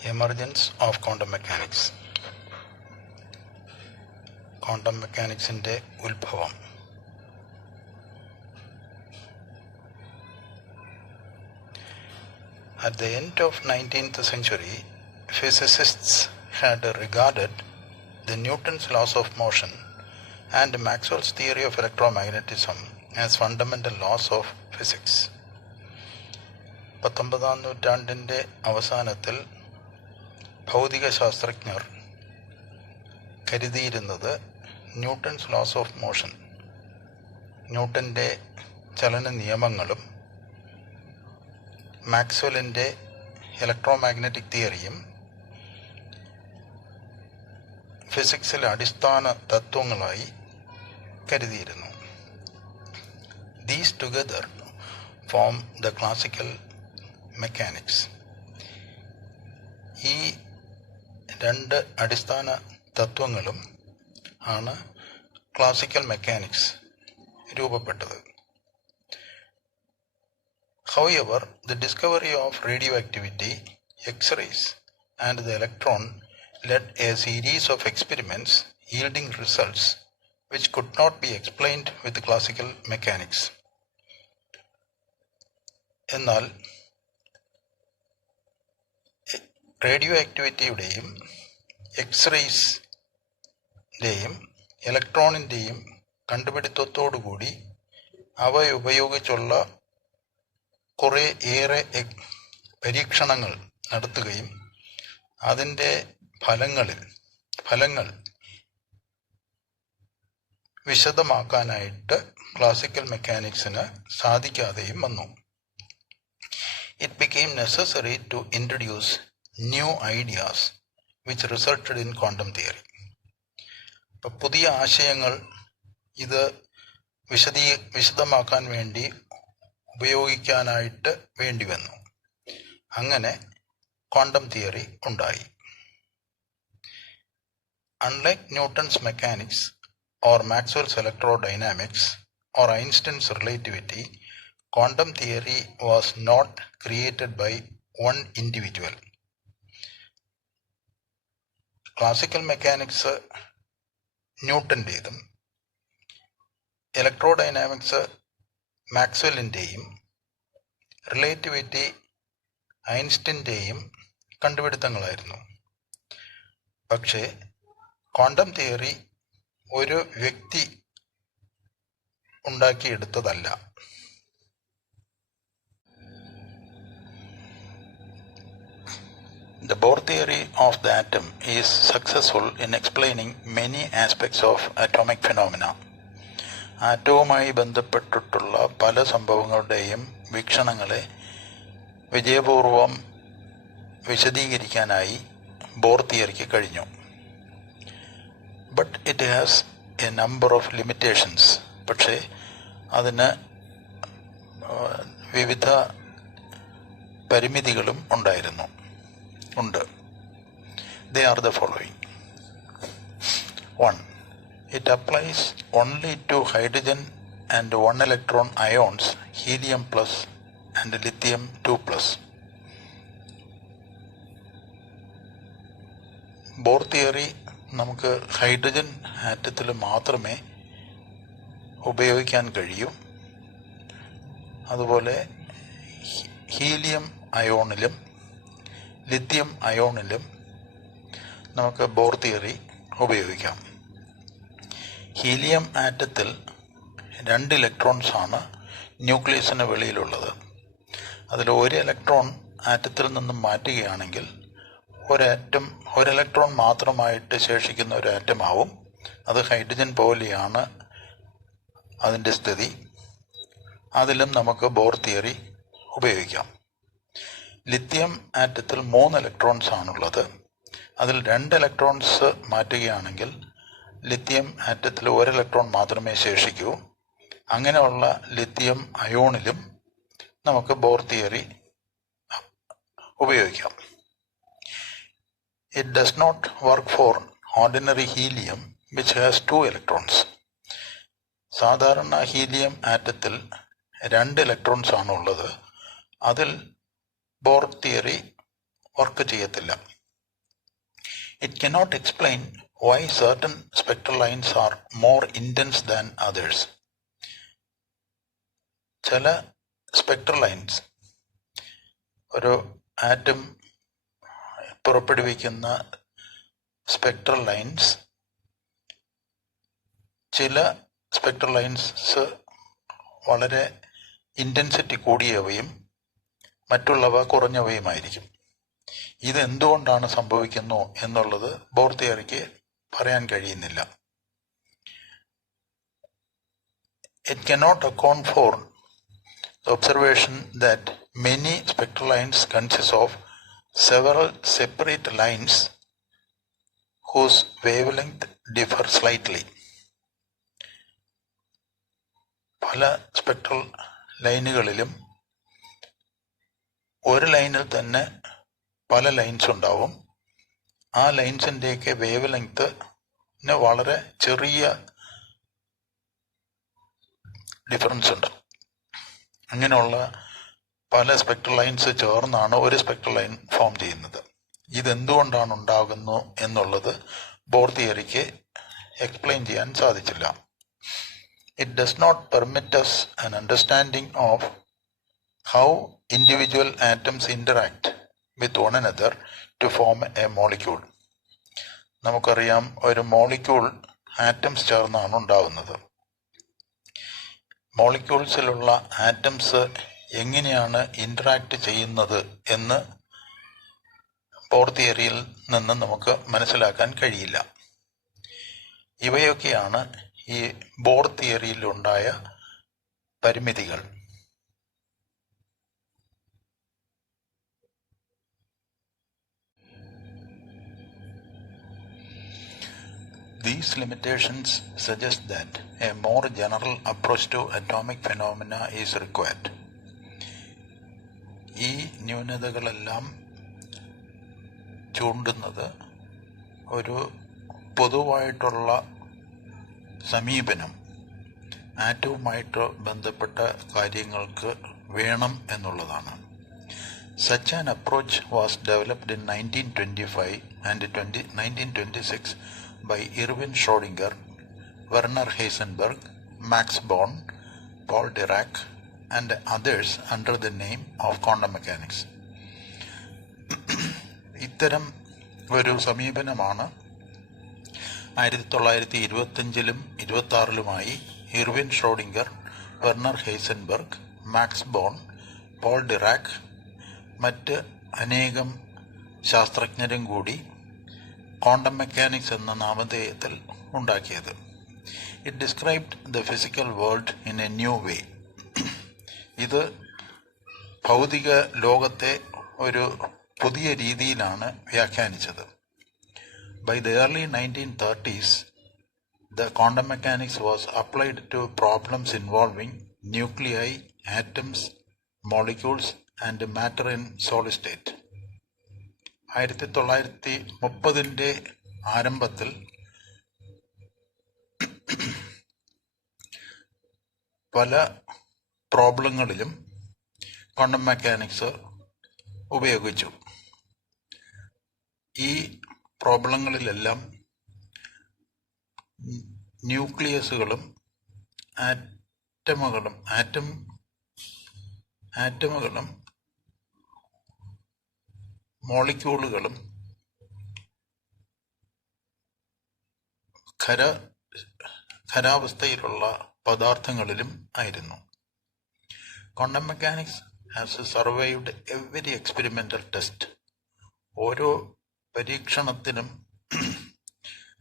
Emergence of quantum mechanics. Quantum mechanics inde ഉത്ഭവം. At the end of 19th century, physicists had regarded the Newton's laws of motion and Maxwell's theory of electromagnetism as fundamental laws of physics. 19ാം നൂറ്റാണ്ടിൻ്റെ അവസാനത്തിൽ ഭൗതിക ശാസ്ത്രജ്ഞർ കരുതിയിരുന്നത് Newton's laws of motion, ന്യൂട്ടൻ്റെ ചലന നിയമങ്ങളും മാക്സ്വെല്ലിൻ്റെ ഇലക്ട്രോമാഗ്നറ്റിക് തിയറിയും ഫിസിക്സിലെ അടിസ്ഥാന തത്വങ്ങളായി കരുതിയിരുന്നു. These together form the classical mechanics. ഈ രണ്ട് അടിസ്ഥാന തത്വങ്ങളും ആണ് ക്ലാസിക്കൽ മെക്കാനിക്സ് രൂപപ്പെട്ടത്. However, the discovery of radioactivity, X-rays, and the electron led a series of experiments yielding results which could not be explained with classical mechanics. എന്നാൽ radio ആക്ടിവിറ്റിയുടെയും എക്സ്റേസിൻ്റെയും ഇലക്ട്രോണിൻ്റെയും കണ്ടുപിടുത്തത്തോടുകൂടി അവ ഉപയോഗിച്ചുള്ള കുറേ ഏറെ പരീക്ഷണങ്ങൾ നടത്തുകയും അതിൻ്റെ ഫലങ്ങൾ വിശദമാക്കാനായിട്ട് ക്ലാസിക്കൽ മെക്കാനിക്സിന് സാധിക്കാതെയും വന്നു. It became necessary to introduce new ideas which resulted in quantum theory. അപ്പോൾ പുതിയ ആശയങ്ങൾ ഇത് വിശദമാക്കാൻ വേണ്ടി ഉപയോഗിക്കാനായിട്ട് വേണ്ടി വന്നു. അങ്ങനെ ക്വാണ്ടം തിയറി ഉണ്ടായി. Unlike Newton's mechanics or Maxwell's electrodynamics or Einstein's relativity, quantum theory was not created by one individual. Classical mechanics ന്യൂട്ടൻ്റേതും ഇലക്ട്രോഡൈനാമിക്സ് മാക്സ്വെല്ലിൻ്റെയും റിലേറ്റിവിറ്റി ഐൻസ്റ്റീൻ്റെയും കണ്ടുപിടുത്തങ്ങളായിരുന്നു. പക്ഷേ ക്വാണ്ടം തിയറി ഒരു വ്യക്തി ഉണ്ടാക്കിയെടുത്തതല്ല. The Bohr theory of the atom is successful in explaining many aspects of atomic phenomena. ആറ്റവുമായി ബന്ധപ്പെട്ടിട്ടുള്ള പല സംഭവങ്ങളുടെയും വീക്ഷണങ്ങളെ വിജയപൂർവം വിശദീകരിക്കാനായി bore തിയറിക്ക് കഴിഞ്ഞു. But it has A number of limitations. പക്ഷേ അതിന് വിവിധ പരിമിതികളും ഉണ്ട്. They are the following. 1. It applies only to hydrogen and 1 electron ions, helium plus and lithium 2 plus. Bohr theory നമുക്ക് hydrogen ആറ്റത്തിൽ മാത്രമേ ഉപയോഗിക്കാൻ കഴിയൂ. അതുപോലെ ഹീലിയം അയോണിലും ലിഥിയം അയോണിലും നമുക്ക് ബോർ തിയറി ഉപയോഗിക്കാം. ഹീലിയം ആറ്റത്തിൽ 2 ഇലക്ട്രോൺസ് ആണ് ന്യൂക്ലിയസിന് വെളിയിലുള്ളത്. അതിൽ ഒരു ഇലക്ട്രോൺ ആറ്റത്തിൽ നിന്നും മാറ്റുകയാണെങ്കിൽ ഒരു ഇലക്ട്രോൺ മാത്രമായിട്ട് ശേഷിക്കുന്ന ഒരു ആറ്റമാവും. അത് ഹൈഡ്രജൻ പോലെയാണ് അതിൻ്റെ സ്ഥിതി. അതിലും നമുക്ക് ബോർ തിയറി ഉപയോഗിക്കാം. ലിഥിയം ആറ്റത്തിൽ 3 ഇലക്ട്രോൺസ് ആണുള്ളത്. അതിൽ 2 ഇലക്ട്രോൺസ് മാറ്റുകയാണെങ്കിൽ ലിഥിയം ആറ്റത്തിൽ 1 ഇലക്ട്രോൺ മാത്രമേ ശേഷിക്കൂ. അങ്ങനെയുള്ള ലിഥിയം അയോണിലും നമുക്ക് ബോർ തിയറി ഉപയോഗിക്കാം. It does not work for ordinary helium which has 2 electrons. സാധാരണ ഹീലിയം ആറ്റത്തിൽ 2 ഇലക്ട്രോൺസ് ആണുള്ളത്. അതിൽ ബോർ തിയറി വർക്ക് ചെയ്യത്തില്ല. It cannot explain why certain spectral lines are more intense than others. ചില സ്പെക്ട്രൽ ലൈൻസ്, ഒരു atom പുറപ്പെടുവിക്കുന്ന spectral lines, ചില spectral lines വളരെ ഇൻറ്റൻസിറ്റി കൂടിയവയും മറ്റുള്ളവ കുറഞ്ഞവയുമായിരിക്കും. ഇതെന്തുകൊണ്ടാണ് സംഭവിക്കുന്നു എന്നുള്ളത് ബോർ തിയറിക്ക് പറയാൻ കഴിയുന്നില്ല. It cannot account for the observation that many spectral lines consist of several separate lines whose wavelength differ slightly. പല സ്പെക്ട്രൽ ലൈനുകളിലും ഒരു ലൈനിൽ തന്നെ പല ലൈൻസ് ഉണ്ടാവും. ആ ലൈൻസിൻ്റെയൊക്കെ വേവ് ലെങ്ത്തിന് വളരെ ചെറിയ ഡിഫറൻസ് ഉണ്ട്. അങ്ങനെയുള്ള പല സ്പെക്ട്രൽ ലൈൻസ് ചേർന്നാണ് ഒരു സ്പെക്ട്രൽ ലൈൻ ഫോം ചെയ്യുന്നത്. ഇതെന്തുകൊണ്ടാണ് ഉണ്ടാകുന്നു എന്നുള്ളത് ബോർ തിയറിക്ക് എക്സ്പ്ലെയിൻ ചെയ്യാൻ സാധിച്ചില്ല. It does not permit us an understanding of how individual atoms interact with one another to form a molecule. നമുക്കറിയാം, ഒരു മോളിക്യൂൾ ആറ്റംസ് ചേർന്നാണ് ഉണ്ടാവുന്നത്. മോളിക്യൂൾസിലുള്ള ആറ്റംസ് എങ്ങനെയാണ് ഇൻറ്ററാക്ട് ചെയ്യുന്നത് എന്ന് ബോർ തിയറിയിൽ നിന്ന് നമുക്ക് മനസ്സിലാക്കാൻ കഴിയില്ല. ഇവയൊക്കെയാണ് ഈ ബോർ തിയറിയിലുണ്ടായ പരിമിതികൾ. These limitations suggest that a more general approach to atomic phenomena is required. ഈ ന്യൂനതകളെല്ലാം ചൂണ്ടുന്നത് ഒരു പൊതുവായിട്ടുള്ള സമീപനം ആറ്റവുമായിട്ട് ബന്ധപ്പെട്ട കാര്യങ്ങൾക്ക് വേണം എന്നുള്ളതാണ്. Such an approach was developed in 1925 and 1926 by Erwin Schrödinger, Werner Heisenberg, Max Born, Paul Dirac, and others under the name of quantum mechanics. ഇത്തരം ഒരു സമീപനമാണ് 1925-ലും 1926-ലുമായി Erwin Schrodinger, Werner Heisenberg, Max Born, Paul Dirac, മറ്റ് അനേകം ശാസ്ത്രജ്ഞരും കൂടി quantum mechanics എന്ന നാമധേയത്തിൽ ഉണ്ടാക്കിയത്. It described the physical world in a new way. ഇത് ഭൗതിക ലോകത്തെ ഒരു പുതിയ രീതിയിലാണ് വ്യാഖ്യാനിച്ചത്. By the early 1930s, the quantum mechanics was applied to problems involving nuclei, atoms, molecules, and matter in solid state. 1930 ആരംഭത്തിൽ പല പ്രോബ്ലങ്ങളിലും ക്വാണ്ടം മെക്കാനിക്സ് ഉപയോഗിച്ചു. ഈ പ്രോബ്ലങ്ങളിലെല്ലാം ന്യൂക്ലിയസുകളും ആറ്റമുകളും മോളിക്യൂളുകളും ഖരാവസ്ഥയിലുള്ള പദാർത്ഥങ്ങളിലും ആയിരുന്നു. Quantum mechanics has survived every experimental test. ഓരോ പരീക്ഷണത്തിനും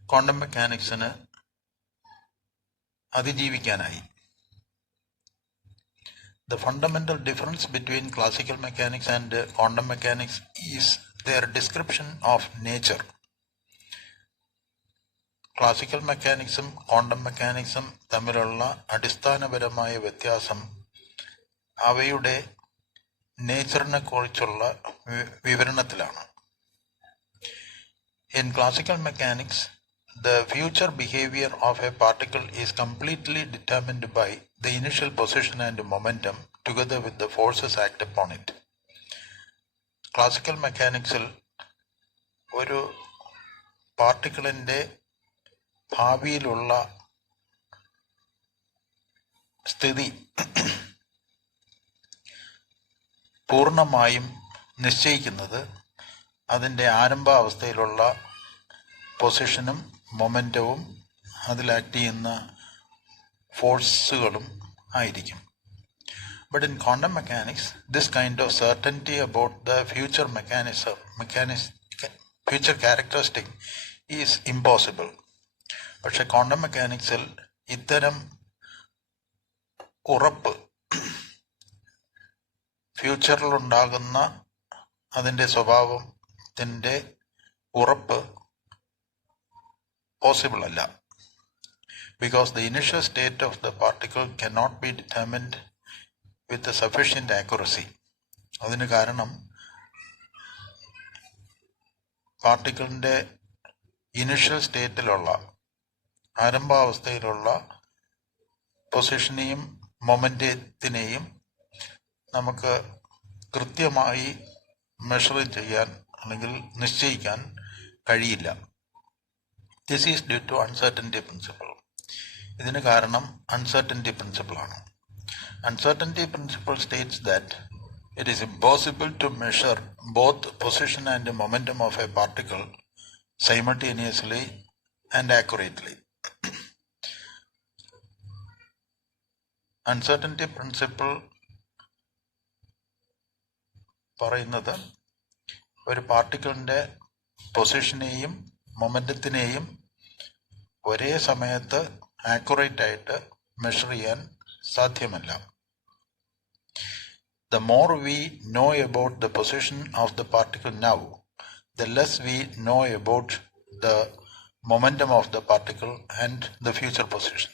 quantum മെക്കാനിക്സിന് അതിജീവിക്കാനായി. The fundamental difference between classical mechanics and quantum mechanics is their description of nature. Classical മെക്കാനിക്സും quantum മെക്കാനിക്സും തമ്മിലുള്ള അടിസ്ഥാനപരമായ വ്യത്യാസം അവയുടെ നേച്ചറിനെ കുറിച്ചുള്ള വിവരണത്തിലാണ്. In classical mechanics, the future behavior of a particle is completely determined by the initial position and momentum together with the forces act upon it. Classical mechanicsൽ ഒരു പാർട്ടിക്കിളിൻ്റെ ഭാവിയിലുള്ള സ്ഥിതി പൂർണ്ണമായും നിശ്ചയിക്കുന്നത് അതിൻ്റെ ആരംഭാവസ്ഥയിലുള്ള പൊസിഷനും മൊമെൻറ്റവും അതിൽ ആക്ട് ചെയ്യുന്ന ഫോഴ്സുകളും ആയിരിക്കും. But in quantum mechanics, this kind of certainty about the future future characteristic is impossible. പക്ഷെ quantum മെക്കാനിക്സിൽ ഇത്തരം ഉറപ്പ്, ഫ്യൂച്ചറിലുണ്ടാകുന്ന അതിൻ്റെ സ്വഭാവത്തിൻ്റെ ഉറപ്പ് പോസിബിൾ അല്ല. Because the initial state of the particle cannot be determined with a sufficient accuracy. അതിന് കാരണം പാർട്ടിക്കിളിൻ്റെ ഇനിഷ്യൽ സ്റ്റേറ്റിലുള്ള ആരംഭാവസ്ഥയിലുള്ള പൊസിഷനെയും മൊമെൻറ്റത്തിനെയും നമുക്ക് കൃത്യമായി മെഷർ ചെയ്യാൻ അല്ലെങ്കിൽ നിശ്ചയിക്കാൻ കഴിയില്ല. This is due to uncertainty principle. ഇതിന് കാരണം അൺസർട്ടനിറ്റി പ്രിൻസിപ്പിളാണ്. Uncertainty principle states that it is impossible to measure both position and momentum of a particle simultaneously and accurately. Uncertainty principle പറയുന്നത് ഒരു പാർട്ടിക്കിളിൻ്റെ പൊസിഷനെയും മൊമെൻറ്റത്തിനെയും ഒരേ സമയത്ത് ആക്യുറേറ്റ് ആയിട്ട് മെഷർ ചെയ്യാൻ സാധ്യമല്ല. The more we know about the position of the particle now, the less we know about the momentum of the particle and the future position.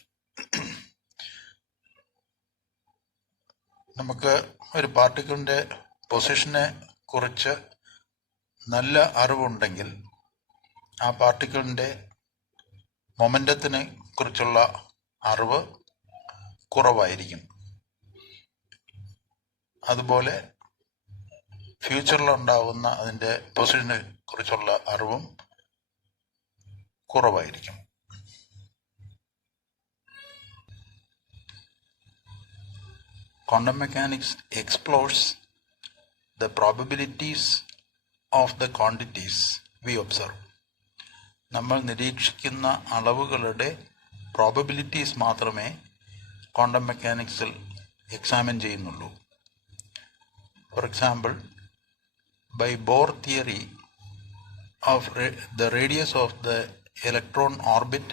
നമുക്ക് ഒരു പാർട്ടിക്കിളിൻ്റെ പൊസിഷനെ കുറിച്ച് നല്ല അറിവുണ്ടെങ്കിൽ ആ പാർട്ടിക്കിളിൻ്റെ മൊമെൻറ്റത്തിനെ കുറിച്ചുള്ള അറിവ് കുറവായിരിക്കും. അതുപോലെ ഫ്യൂച്ചറിലുണ്ടാകുന്ന അതിൻ്റെ പൊസിഷനെ കുറിച്ചുള്ള അറിവും കുറവായിരിക്കും. Quantum mechanics explores the probabilities of the quantities we observe. നമ്മൾ നിരീക്ഷിക്കുന്ന അളവുകളുടെ പ്രോബബിലിറ്റീസ് മാത്രമേ ക്വാണ്ടം മെക്കാനിക്സിൽ എക്സാമിൻ ചെയ്യുന്നുള്ളൂ. For example, by Bohr theory of the radius of the electron orbit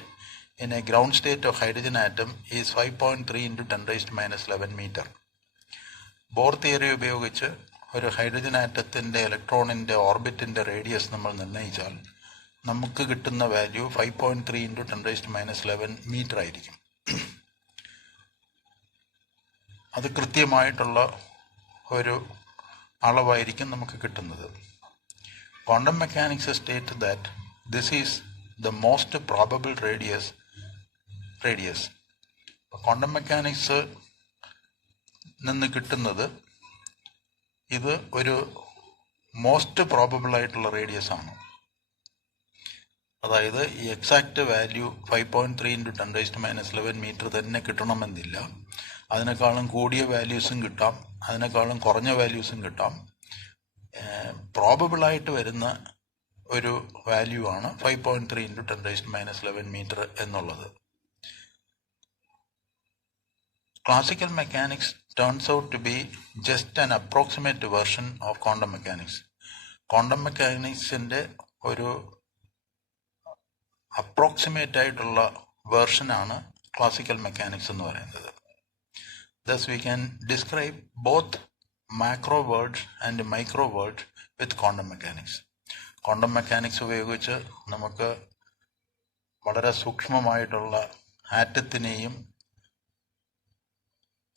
in a ground state of hydrogen atom is 5.3 into 10 raised to minus 11 meter. Bohr theory ഉപയോഗിച്ച് ഒരു hydrogen ആറ്റത്തിൻ്റെ ഇലക്ട്രോണിൻ്റെ ഓർബിറ്റിൻ്റെ radius നമ്മൾ നിർണ്ണയിച്ചാൽ നമുക്ക് കിട്ടുന്ന value 5.3 into 10 raised to minus 11 metre ആയിരിക്കും. അത് കൃത്യമായിട്ടുള്ള ഒരു അളവായിരിക്കും നമുക്ക് കിട്ടുന്നത്. Quantum mechanics state that this is the most probable radius. Quantum mechanics നിന്ന് കിട്ടുന്നത് ഇത് ഒരു മോസ്റ്റ് പ്രോബബിൾ ആയിട്ടുള്ള റേഡിയസ് ആണ്. അതായത് ഈ exact value 5.3 into 10 raised to minus 11 metre തന്നെ കിട്ടണമെന്നില്ല. അതിനേക്കാളും കൂടിയ വാല്യൂസും കിട്ടാം, അതിനേക്കാളും കുറഞ്ഞ വാല്യൂസും കിട്ടാം. പ്രോബബിളായിട്ട് വരുന്ന ഒരു വാല്യൂ ആണ് 5.3 into 10 raised to minus 11 metre എന്നുള്ളത്. Classical mechanics turns out to be just an approximate version of quantum mechanics. Quantum mechanicsന്റെ ഒരു അപ്രോക്സിമേറ്റ് ആയിട്ടുള്ള വേർഷനാണ് ക്ലാസിക്കൽ മെക്കാനിക്സ് എന്ന് പറയുന്നത്. Thus we can describe both macro worlds and micro worlds with quantum mechanics. Quantum mechanics ഉപയോഗിച്ച് നമുക്ക് വളരെ സൂക്ഷ്മമായിട്ടുള്ള ആറ്റത്തിനെയും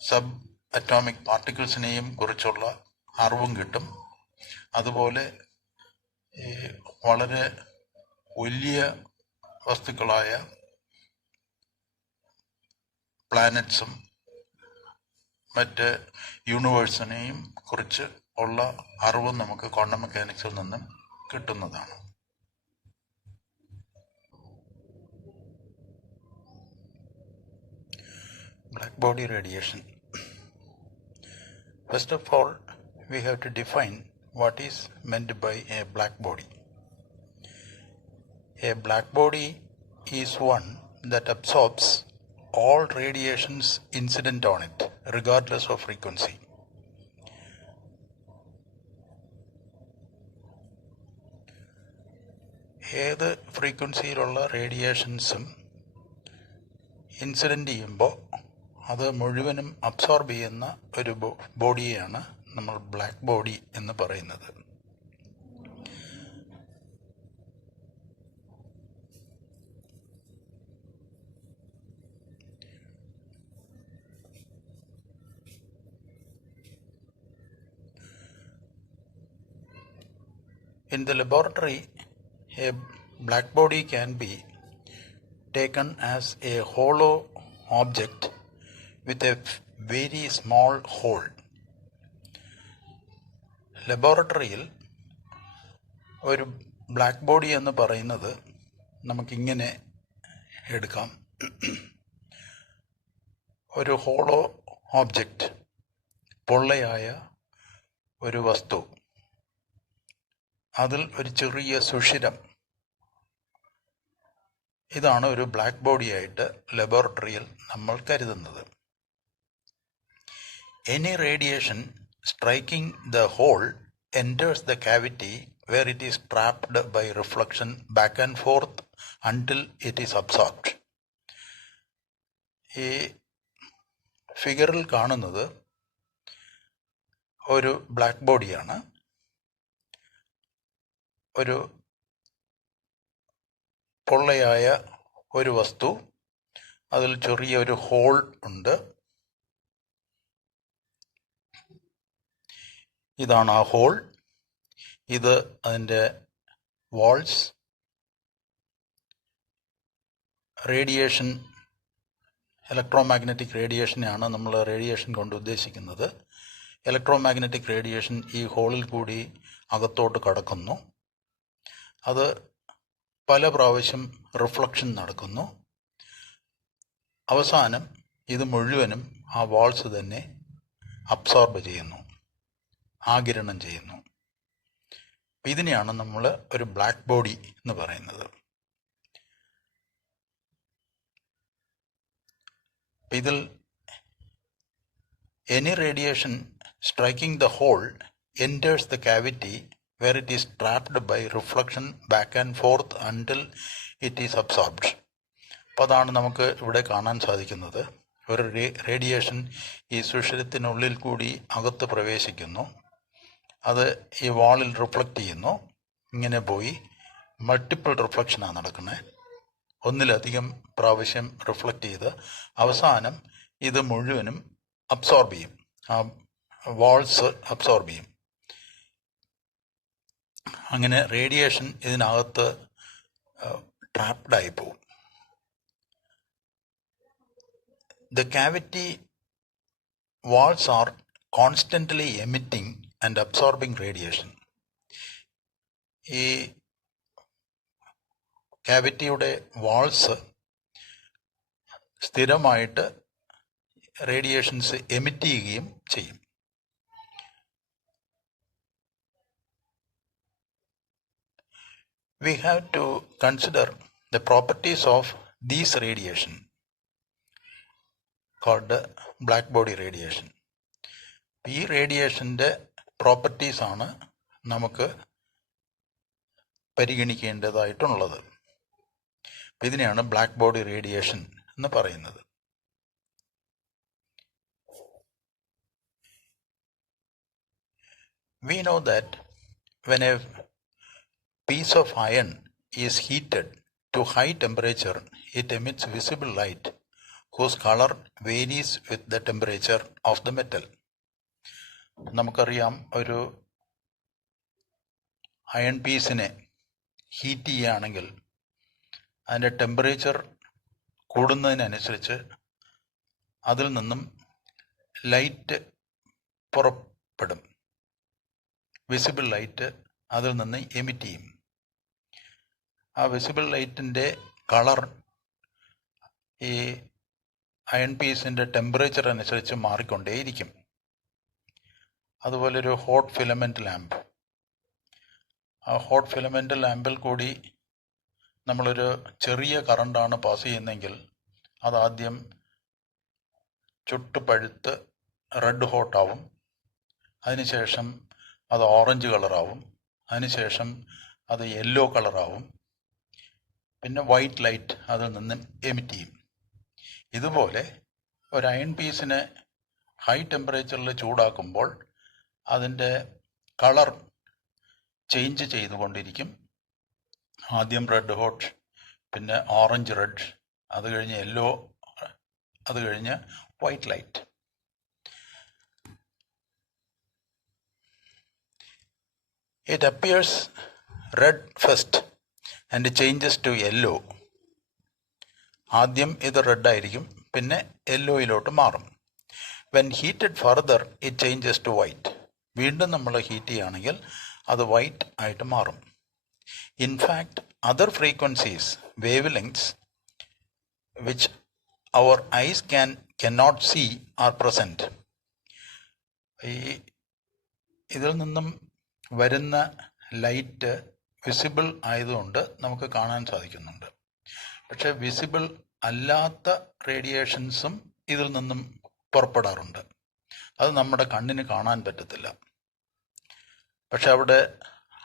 sub atomic പാർട്ടിക്കിൾസിനെയും കുറിച്ചുള്ള അറിവും കിട്ടും. അതുപോലെ വളരെ വലിയ വസ്തുക്കളായ പ്ലാനറ്റ്സും മറ്റ് യൂണിവേഴ്സിനെയും കുറിച്ച് ഉള്ള അറിവും നമുക്ക് ക്വാണ്ടം മെക്കാനിക്സിൽ നിന്നും കിട്ടുന്നതാണ്. Black body radiation. First of all, we have to define what is meant by a black body. A black body is one that absorbs all radiations incident on it, regardless of frequency. ഏത് ഫ്രീക്വൻസിയിലുള്ള റേഡിയേഷൻസും incident ചെയ്യുമ്പോൾ അത് മുഴുവനും absorb ചെയ്യുന്ന ഒരു ബോഡിയെയാണ് നമ്മൾ black body എന്ന് പറയുന്നത്. In the laboratory, a black body can be taken as a hollow object with a very small hole. ലബോറട്ടറിയിൽ ഒരു ബ്ലാക്ക് ബോഡി എന്ന് പറയുന്നത് നമുക്കിങ്ങനെ എടുക്കാം. ഒരു ഹോളോ ഓബ്ജക്റ്റ്, പൊള്ളയായ ഒരു വസ്തു, അതിൽ ഒരു ചെറിയ സുഷിരം, ഇതാണ് ഒരു ബ്ലാക്ക് ബോഡിയായിട്ട് ലബോറട്ടറിയിൽ നമ്മൾ കരുതുന്നത്. Any radiation striking the hole enters the cavity where it is trapped by reflection back and forth until it is absorbed. ഈ ഫിഗറിൽ കാണുന്നത് ഒരു ബ്ലാക്ക് ബോഡിയാണ്. ഒരു പൊള്ളയായ ഒരു വസ്തു, അതിൽ ചെറിയൊരു ഹോൾ ഉണ്ട്. ഇതാണ് ആ ഹോൾ. ഇത് അതിൻ്റെ വാൾസ്. റേഡിയേഷൻ, ഇലക്ട്രോമാഗ്നറ്റിക് റേഡിയേഷനെയാണ് നമ്മൾ റേഡിയേഷൻ കൊണ്ട് ഉദ്ദേശിക്കുന്നത്. ഇലക്ട്രോമാഗ്നറ്റിക് റേഡിയേഷൻ ഈ ഹോളിൽ കൂടി അകത്തോട്ട് കടക്കുന്നു. അത് പല പ്രാവശ്യം റിഫ്ലക്ഷൻ നടക്കുന്നു. അവസാനം ഇത് മുഴുവനും ആ വാൾസ് തന്നെ അബ്സോർബ് ചെയ്യുന്നു, ആഗിരണം ചെയ്യുന്നു. ഇതിനെയാണ് നമ്മൾ ഒരു ബ്ലാക്ക് ബോഡി എന്ന് പറയുന്നത്. ഇതിൽ any radiation striking the hole enters the cavity where it is trapped by reflection back and forth until it is absorbed. അപ്പോൾ അതാണ് നമുക്ക് ഇവിടെ കാണാൻ സാധിക്കുന്നത്. ഒരു റേഡിയേഷൻ ഈ സുഷിരത്തിനുള്ളിൽ കൂടി അകത്ത് പ്രവേശിക്കുന്നു. അത് ഈ വാളിൽ റിഫ്ലക്റ്റ് ചെയ്യുന്നു. ഇങ്ങനെ പോയി മൾട്ടിപ്പിൾ റിഫ്ലക്ഷനാണ് നടക്കുന്നത്. ഒന്നിലധികം പ്രാവശ്യം റിഫ്ലക്റ്റ് ചെയ്ത് അവസാനം ഇത് മുഴുവനും അബ്സോർബ് ചെയ്യും. ആ വാൾസ് അബ്സോർബ് ചെയ്യും. അങ്ങനെ റേഡിയേഷൻ ഇതിനകത്ത് ട്രാപ്ഡായി പോകും. The cavity walls are constantly emitting and absorbing radiation. ഈ കാവിറ്റിയുടെ വാൾസ് സ്ഥിരമായിട്ട് റേഡിയേഷൻസ് എമിറ്റ് ചെയ്യുകയും ചെയ്യും. We have to consider the properties of these radiation called black body radiation. ഈ റേഡിയേഷൻ്റെ പ്രോപ്പർട്ടീസാണ് നമുക്ക് പരിഗണിക്കേണ്ടതായിട്ടുള്ളത്. ഇതിനെയാണ് ബ്ലാക്ക് ബോഡി റേഡിയേഷൻ എന്ന് പറയുന്നത്. We know that when a piece of iron is heated to high temperature, it emits visible light whose color varies with the temperature of the metal. നമുക്കറിയാം, ഒരു iron പീസിനെ heat ചെയ്യുകയാണെങ്കിൽ അതിൻ്റെ temperature കൂടുന്നതിനനുസരിച്ച് അതിൽ നിന്നും light പുറപ്പെടും. വിസിബിൾ ലൈറ്റ് അതിൽ നിന്ന് എമിറ്റ് ചെയ്യും. ആ വിസിബിൾ ലൈറ്റിൻ്റെ കളർ ഈ അയൺ പീസിൻ്റെ ടെമ്പറേച്ചർ അനുസരിച്ച് മാറിക്കൊണ്ടേയിരിക്കും. അതുപോലെ ഒരു ഹോട്ട് ഫിലമെൻ്റ് ലാമ്പ്, ആ ഹോട്ട് ഫിലമെൻ്റ് ലാമ്പിൽ കൂടി നമ്മളൊരു ചെറിയ കറണ്ടാണ് പാസ് ചെയ്യുന്നതെങ്കിൽ അതാദ്യം ചുട്ട് പഴുത്ത് റെഡ് ഹോട്ടാവും, അതിനുശേഷം അത് ഓറഞ്ച് കളറാവും, അതിനുശേഷം അത് യെല്ലോ കളറാവും, പിന്നെ വൈറ്റ് ലൈറ്റ് അതിൽ നിന്ന് എമിറ്റ് ചെയ്യും. ഇതുപോലെ ഒരു അയൺ പീസിനെ ഹൈ ടെമ്പറേച്ചറിൽ ചൂടാക്കുമ്പോൾ അതിൻ്റെ കളർ ചേഞ്ച് ചെയ്തുകൊണ്ടിരിക്കും. ആദ്യം റെഡ് ഹോട്ട്, പിന്നെ ഓറഞ്ച് റെഡ്, അത് കഴിഞ്ഞ് യെല്ലോ, അത് കഴിഞ്ഞ് white light. It appears red first and changes to yellow. ആദ്യം ഇത് റെഡ് ആയിരിക്കും, പിന്നെ യെല്ലോയിലോട്ട് മാറും. When heated further it changes to white. വീണ്ടും നമ്മൾ ഹീറ്റ് ചെയ്യുകയാണെങ്കിൽ അത് വൈറ്റ് ആയിട്ട് മാറും. In fact other frequencies, wavelengths which our eyes cannot see are present. ഇതിൽ നിന്നും വരുന്ന ലൈറ്റ് വിസിബിൾ ആയതുകൊണ്ട് നമുക്ക് കാണാൻ സാധിക്കുന്നുണ്ട്. പക്ഷെ വിസിബിൾ അല്ലാത്ത റേഡിയേഷൻസും ഇതിൽ നിന്നും പുറപ്പെടാറുണ്ട്. അത് നമ്മുടെ കണ്ണിന് കാണാൻ പറ്റത്തില്ല, പക്ഷെ അവിടെ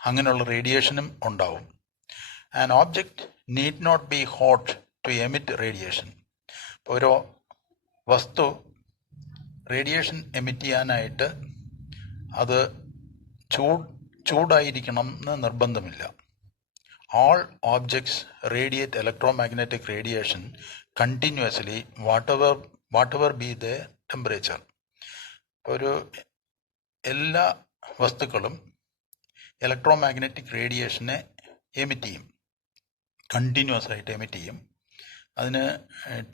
അങ്ങനെയുള്ള റേഡിയേഷനും ഉണ്ടാവും. An object need not be hot to emit radiation. ഒരു വസ്തു റേഡിയേഷൻ എമിറ്റ് ചെയ്യാനായിട്ട് അത് ചൂടായിരിക്കണം എന്ന് നിർബന്ധമില്ല. All objects radiate electromagnetic radiation continuously whatever be the temperature. ഒരു എല്ലാ വസ്തുക്കളും ഇലക്ട്രോമാഗ്നറ്റിക് റേഡിയേഷനെ എമിറ്റ് ചെയ്യും, കണ്ടിന്യൂസ് ആയിട്ട് എമിറ്റ് ചെയ്യും. അതിന്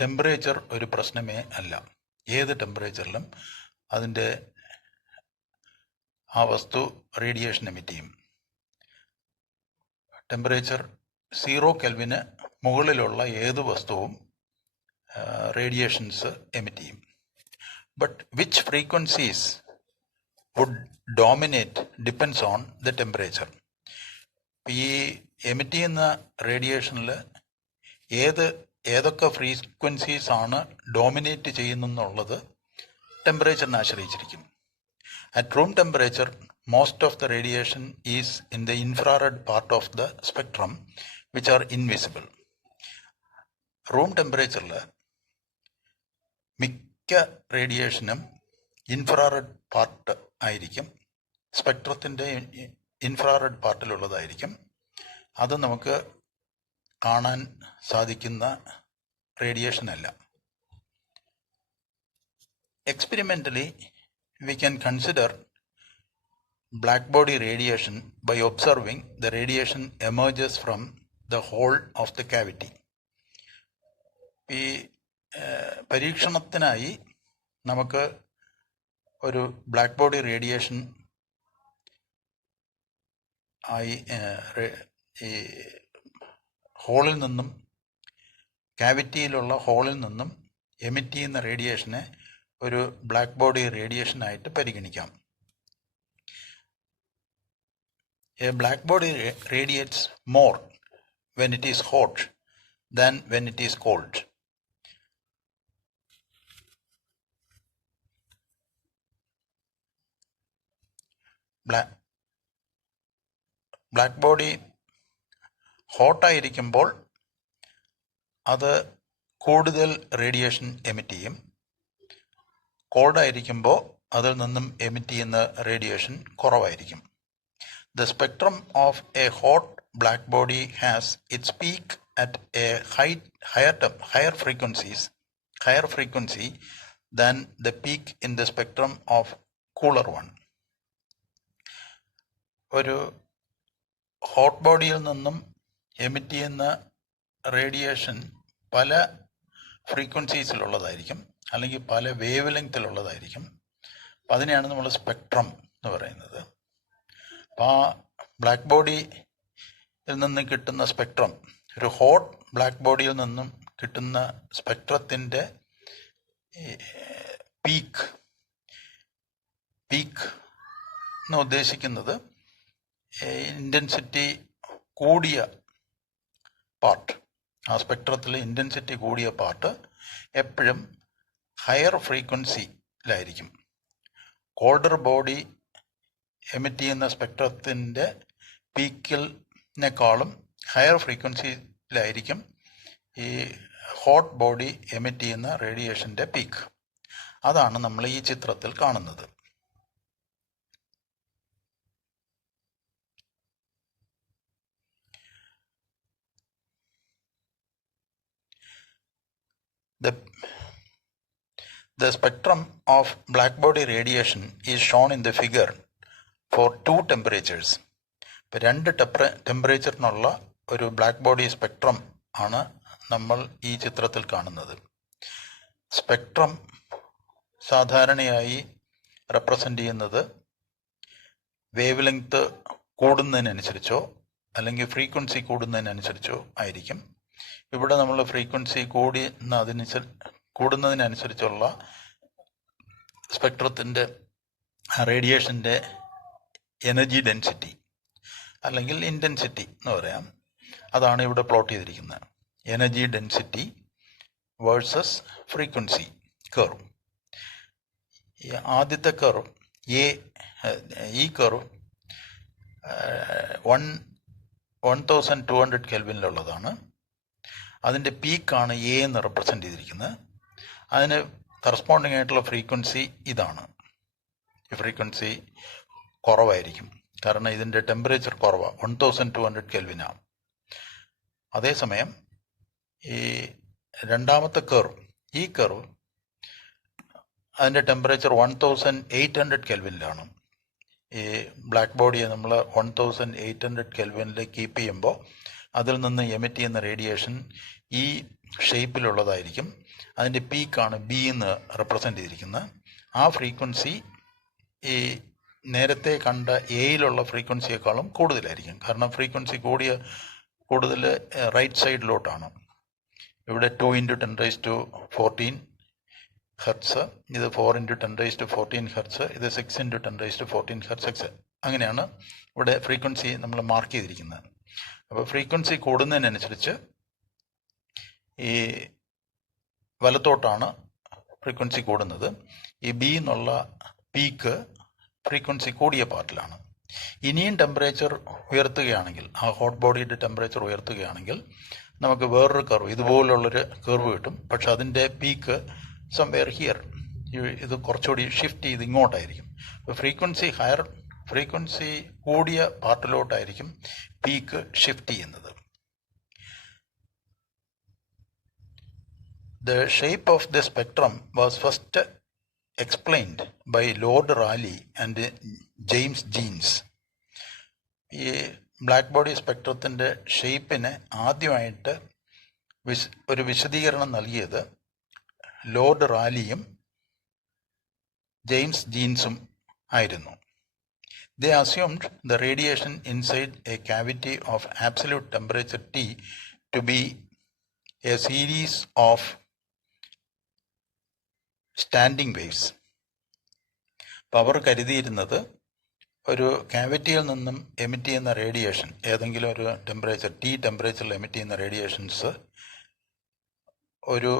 ടെമ്പറേച്ചർ ഒരു പ്രശ്നമേ അല്ല. ഏത് ടെമ്പറേച്ചറിലും അതിൻ്റെ ആ വസ്തു റേഡിയേഷൻ എമിറ്റ് ചെയ്യും. ടെമ്പറേച്ചർ 0 കെൽവിന് മുകളിലുള്ള ഏത് വസ്തുവും റേഡിയേഷൻസ് എമിറ്റ് ചെയ്യും. But which frequencies would dominate depends on the temperature. ഈ എമിറ്റ് ചെയ്യുന്ന റേഡിയേഷനിൽ ഏതൊക്കെ ഫ്രീക്വൻസീസ് ആണ് ഡോമിനേറ്റ് ചെയ്യുന്നെന്നുള്ളത് ടെമ്പറേച്ചറിനെ ആശ്രയിച്ചിരിക്കും. At room temperature, most of the radiation is in the infrared part of the spectrum, which are invisible. Room ടെമ്പറേച്ചറിൽ മിക്ക റേഡിയേഷനും infrared part ആയിരിക്കും, സ്പെക്ട്രത്തിൻ്റെ infrared പാർട്ടിലുള്ളതായിരിക്കും. അത് നമുക്ക് കാണാൻ സാധിക്കുന്ന റേഡിയേഷൻ അല്ല. Experimentally we can consider black body radiation by observing the radiation emerges from the hole of the cavity. ഈ പരീക്ഷണത്തിനായി നമുക്ക് ഒരു ബ്ലാക്ക് ബോഡി റേഡിയേഷൻ ആയി ഈ ഹോളിൽ നിന്നും, കാവിറ്റിയിലുള്ള ഹോളിൽ നിന്നും എമിറ്റ് ചെയ്യുന്ന റേഡിയേഷനെ ഒരു ബ്ലാക്ക് ബോഡി റേഡിയേഷനായിട്ട് പരിഗണിക്കാം. A black body radiates more when it is hot than when it is cold. Black body ഹോട്ടായിരിക്കുമ്പോൾ അത് കൂടുതൽ റേഡിയേഷൻ എമിറ്റ് ചെയ്യും. കോൾഡായിരിക്കുമ്പോൾ അതിൽ നിന്നും എമിറ്റ് ചെയ്യുന്ന റേഡിയേഷൻ കുറവായിരിക്കും. The spectrum of A hot black body has it's peak at A higher frequency than the peak in the spectrum of cooler one. ഒരു hot ബോഡിയിൽ നിന്നും എമിറ്റ് ചെയ്യുന്ന റേഡിയേഷൻ പല ഫ്രീക്വൻസീസിലുള്ളതായിരിക്കും, അല്ലെങ്കിൽ പല വേവ് ലെങ്ത്തിലുള്ളതായിരിക്കും. അപ്പം അതിനെയാണ് നമ്മൾ സ്പെക്ട്രം എന്ന് പറയുന്നത്. അപ്പോൾ ആ ബ്ലാക്ക് ബോഡിയിൽ നിന്ന് കിട്ടുന്ന സ്പെക്ട്രം, ഒരു ഹോട്ട് ബ്ലാക്ക് ബോഡിയിൽ നിന്നും കിട്ടുന്ന സ്പെക്ട്രത്തിൻ്റെ പീക്ക് എന്ന് ഉദ്ദേശിക്കുന്നത് ഇൻറ്റൻസിറ്റി കൂടിയ പാർട്ട്, ആ സ്പെക്ട്രത്തിൽ ഇൻറ്റൻസിറ്റി കൂടിയ പാർട്ട് എപ്പോഴും ഹയർ ഫ്രീക്വൻസിയിലായിരിക്കും. കോൾഡർ ബോഡി എമിറ്റ് ചെയ്യുന്ന സ്പെക്ട്രത്തിൻ്റെ പീക്കിനേക്കാളും ഹയർ ഫ്രീക്വൻസിയിലായിരിക്കും ഈ ഹോട്ട് ബോഡി എമിറ്റ് ചെയ്യുന്ന റേഡിയേഷൻ്റെ പീക്ക്. അതാണ് നമ്മൾ ഈ ചിത്രത്തിൽ കാണുന്നത്. The spectrum of blackbody radiation is shown in the figure for two temperatures. ഇപ്പോൾ 2 ടെമ്പറേച്ചറിനുള്ള ഒരു ബ്ലാക്ക് ബോഡി സ്പെക്ട്രം ആണ് നമ്മൾ ഈ ചിത്രത്തിൽ കാണുന്നത്. സ്പെക്ട്രം സാധാരണയായി റെപ്രസെൻ്റ് ചെയ്യുന്നത് വേവ് ലെങ്ത് കൂടുന്നതിനനുസരിച്ചോ അല്ലെങ്കിൽ ഫ്രീക്വൻസി കൂടുന്നതിനനുസരിച്ചോ ആയിരിക്കും. ഇവിടെ നമ്മൾ ഫ്രീക്വൻസി കൂടുന്നതിനനുസരിച്ചുള്ള സ്പെക്ട്രത്തിൻ്റെ റേഡിയേഷൻ്റെ എനർജി ഡെൻസിറ്റി അല്ലെങ്കിൽ ഇൻറ്റൻസിറ്റി എന്ന് പറയാം, അതാണ് ഇവിടെ പ്ലോട്ട് ചെയ്തിരിക്കുന്നത്. Energy density versus frequency curve. ആദ്യത്തെ കർവ് ഈ കർവ് 1200 കെൽവിനിലുള്ളതാണ്. അതിൻ്റെ പീക്കാണ് എ എന്ന് റെപ്രസെൻ്റ് ചെയ്തിരിക്കുന്നത്. അതിന് കറസ്പോണ്ടിങ് ആയിട്ടുള്ള ഫ്രീക്വൻസി ഇതാണ്. ഈ ഫ്രീക്വൻസി കുറവായിരിക്കും, കാരണം ഇതിൻ്റെ ടെമ്പറേച്ചർ കുറവാണ്, 1200 കെൽവിനാണ്. അതേസമയം ഈ രണ്ടാമത്തെ കർവ്, ഈ കർവ് അതിൻ്റെ ടെമ്പറേച്ചർ 1800 കെൽവിനിലാണ്. ഈ ബ്ലാക്ക് ബോഡിയെ നമ്മൾ 1800 കെൽവിനിൽ കീപ്പ് ചെയ്യുമ്പോൾ അതിൽ നിന്ന് എമിറ്റ് ചെയ്യുന്ന റേഡിയേഷൻ ഈ ഷേപ്പിലുള്ളതായിരിക്കും. അതിൻ്റെ പീക്കാണ് ബി എന്ന് റെപ്രസെൻ്റ് ചെയ്തിരിക്കുന്നത്. ആ ഫ്രീക്വൻസി ഈ നേരത്തെ കണ്ട എയിലുള്ള ഫ്രീക്വൻസിയേക്കാളും കൂടുതലായിരിക്കും, കാരണം ഫ്രീക്വൻസി കൂടുതൽ റൈറ്റ് സൈഡിലോട്ടാണ്. ഇവിടെ 2 × 10⁻14 ഹെർട്സ്, ഇത് 4 × 10⁻14 ഹെർട്സ്, ഇത് 6 × 10⁻14 ഹെർട്സ്. അങ്ങനെയാണ് ഇവിടെ ഫ്രീക്വൻസി നമ്മൾ മാർക്ക് ചെയ്തിരിക്കുന്നത്. അപ്പോൾ ഫ്രീക്വൻസി കൂടുന്നതിനനുസരിച്ച് ഈ വലത്തോട്ടാണ് ഫ്രീക്വൻസി കൂടുന്നത്. ഈ ബി എന്നുള്ള പീക്ക് ഫ്രീക്വൻസി കൂടിയ പാർട്ടിലാണ്. ഇനിയും ടെമ്പറേച്ചർ ഉയർത്തുകയാണെങ്കിൽ, ആ ഹോട്ട് ബോഡിയുടെ ടെമ്പറേച്ചർ ഉയർത്തുകയാണെങ്കിൽ നമുക്ക് വേറൊരു കർവ്, ഇതുപോലുള്ളൊരു കർവ് കിട്ടും. പക്ഷെ അതിൻ്റെ പീക്ക് സംവെയർ ഹിയർ, ഇത് കുറച്ചുകൂടി ഷിഫ്റ്റ് ചെയ്ത് ഇങ്ങോട്ടായിരിക്കും. അപ്പോൾ ഫ്രീക്വൻസി കൂടിയ പാർട്ടിലോട്ടായിരിക്കും പീക്ക് ഷിഫ്റ്റ് ചെയ്യുന്നത്. The shape of the spectrum was first explained by Lord Rayleigh and James Jeans. ഈ ബ്ലാക്ക് ബോഡി സ്പെക്ട്രത്തിൻ്റെ ഷേപ്പിന് ആദ്യമായിട്ട് ഒരു വിശദീകരണം നൽകിയത് ലോർഡ് റാലിയും ജെയിംസ് ജീൻസും ആയിരുന്നു. They assumed the radiation inside a cavity of absolute temperature T to be a series of standing waves. അപ്പോൾ അവർ കരുതിയിരുന്നത് ഒരു കാവിറ്റിയിൽ നിന്നും എമിറ്റ് ചെയ്യുന്ന റേഡിയേഷൻ, ഏതെങ്കിലും ഒരു ടെമ്പറേച്ചർ T ടെമ്പറേച്ചറിൽ എമിറ്റ് ചെയ്യുന്ന റേഡിയേഷൻസ് ഒരു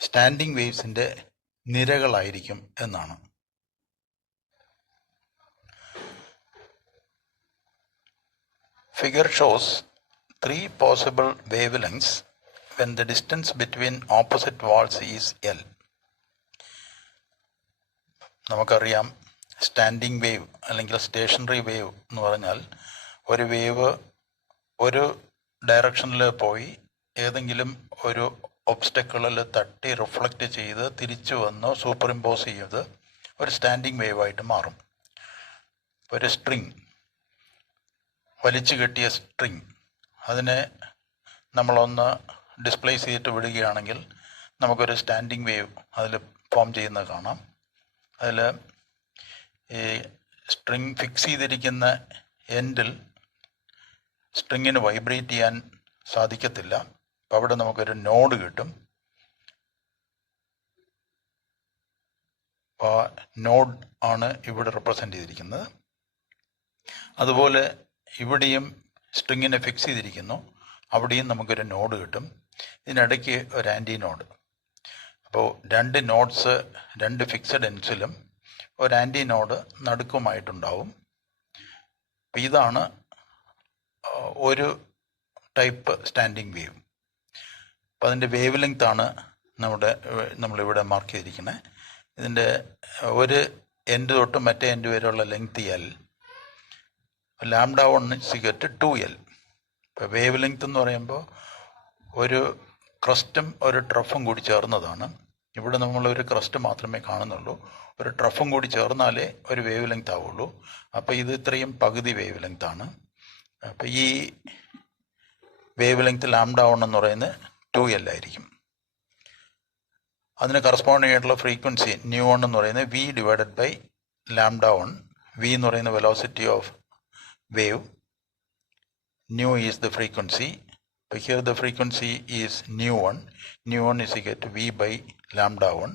സ്റ്റാൻഡിങ് വേവ്സിൻ്റെ നിരകളായിരിക്കും എന്നാണ്. Figure shows 3 possible wavelengths when the distance between opposite walls is L. നമുക്കറിയാം, സ്റ്റാൻഡിങ് വേവ് അല്ലെങ്കിൽ സ്റ്റേഷനറി വേവ് എന്ന് പറഞ്ഞാൽ ഒരു വേവ് ഒരു ഡയറക്ഷനിൽ പോയി ഏതെങ്കിലും ഒരു ഒബ്സ്റ്റക്കിളിൽ തട്ടി റിഫ്ലക്റ്റ് ചെയ്ത് തിരിച്ചു വന്ന് സൂപ്പർ ഇമ്പോസ് ചെയ്ത് ഒരു സ്റ്റാൻഡിങ് വേവായിട്ട് മാറും. ഒരു സ്ട്രിങ്, വലിച്ചു കെട്ടിയ സ്ട്രിങ്, അതിനെ നമ്മളൊന്ന് ഡിസ്പ്ലേസ് ചെയ്തിട്ട് വിടുകയാണെങ്കിൽ നമുക്കൊരു സ്റ്റാൻഡിങ് വേവ് അതിൽ ഫോം ചെയ്യുന്നത് കാണാം. അതിൽ ഈ സ്ട്രിങ് ഫിക്സ് ചെയ്തിരിക്കുന്ന എൻഡിൽ സ്ട്രിങ്ങിന് വൈബ്രേറ്റ് ചെയ്യാൻ സാധിക്കത്തില്ല. അപ്പോൾ അവിടെ നമുക്കൊരു നോഡ് കിട്ടും. നോഡ് ആണ് ഇവിടെ റെപ്രസെൻ്റ് ചെയ്തിരിക്കുന്നത്. അതുപോലെ ഇവിടെയും സ്ട്രിങ്ങിനെ ഫിക്സ് ചെയ്തിരിക്കുന്നു, അവിടെയും നമുക്കൊരു നോഡ് കിട്ടും. ഇതിനിടയ്ക്ക് ഒരു ആൻറ്റി നോഡ്. അപ്പോൾ രണ്ട് നോഡ്സ് രണ്ട് ഫിക്സഡ് എൻഡ്സിലും ഒരു ആൻറ്റി നോഡ് നടുക്കുമായിട്ടുണ്ടാവും. അപ്പം ഇതാണ് ഒരു ടൈപ്പ് സ്റ്റാൻഡിങ് വേവ്. അപ്പോൾ അതിൻ്റെ വേവ് ലെങ്ത് ആണ് നമ്മളിവിടെ മാർക്ക് ചെയ്തിരിക്കുന്നത്. ഇതിൻ്റെ ഒരു എൻഡ് തൊട്ട് മറ്റേ എൻഡ് വരെയുള്ള ലെങ്ത് എൽ. λ1 = 2L. ഇപ്പോൾ വേവ് ലെങ്ത് എന്ന് പറയുമ്പോൾ ഒരു ക്രസ്റ്റും ഒരു ട്രഫും കൂടി ചേർന്നതാണ്. ഇവിടെ നമ്മളൊരു ക്രസ്റ്റ് മാത്രമേ കാണുന്നുള്ളൂ, ഒരു ട്രഫും കൂടി ചേർന്നാലേ ഒരു വേവ് ലെങ്ത് ആവുള്ളൂ. അപ്പോൾ ഇത് ഇത്രയും പകുതി വേവ് ലെങ്ത് ആണ്. അപ്പോൾ ഈ വേവ് ലെങ്ത് λ1 എന്ന് പറയുന്നത് 2L ആയിരിക്കും. അതിന് കറസ്പോണ്ടിങ് ആയിട്ടുള്ള ഫ്രീക്വൻസി ν1 എന്ന് പറയുന്നത് v/λ1. v എന്ന് പറയുന്ന velocity of wave, nu is the frequency. But here the frequency is ν1. ν1 is equal to v/λ1,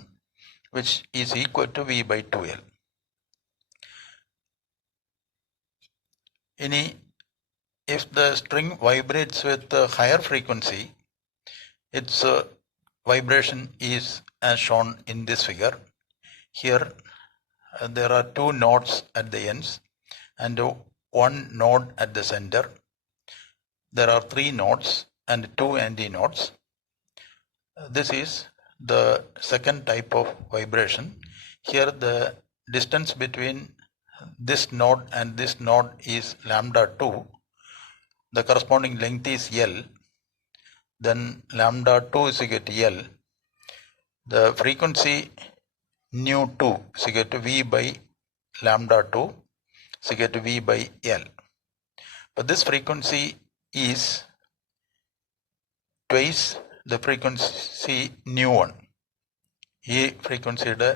which is equal to v/2L. If the string vibrates with a higher frequency, its vibration is as shown in this figure. Here there are two nodes at the ends and one node at the center. There are three nodes and two antinodes. This is the second type of vibration. Here the distance between this node and this node is λ2. The corresponding length is L. Then λ2 is equal to L. The frequency ν2 is equal to v/λ2 is equal to v/L. But this frequency is twice the frequency ν1. ഈ ഫ്രീക്വൻസിയുടെ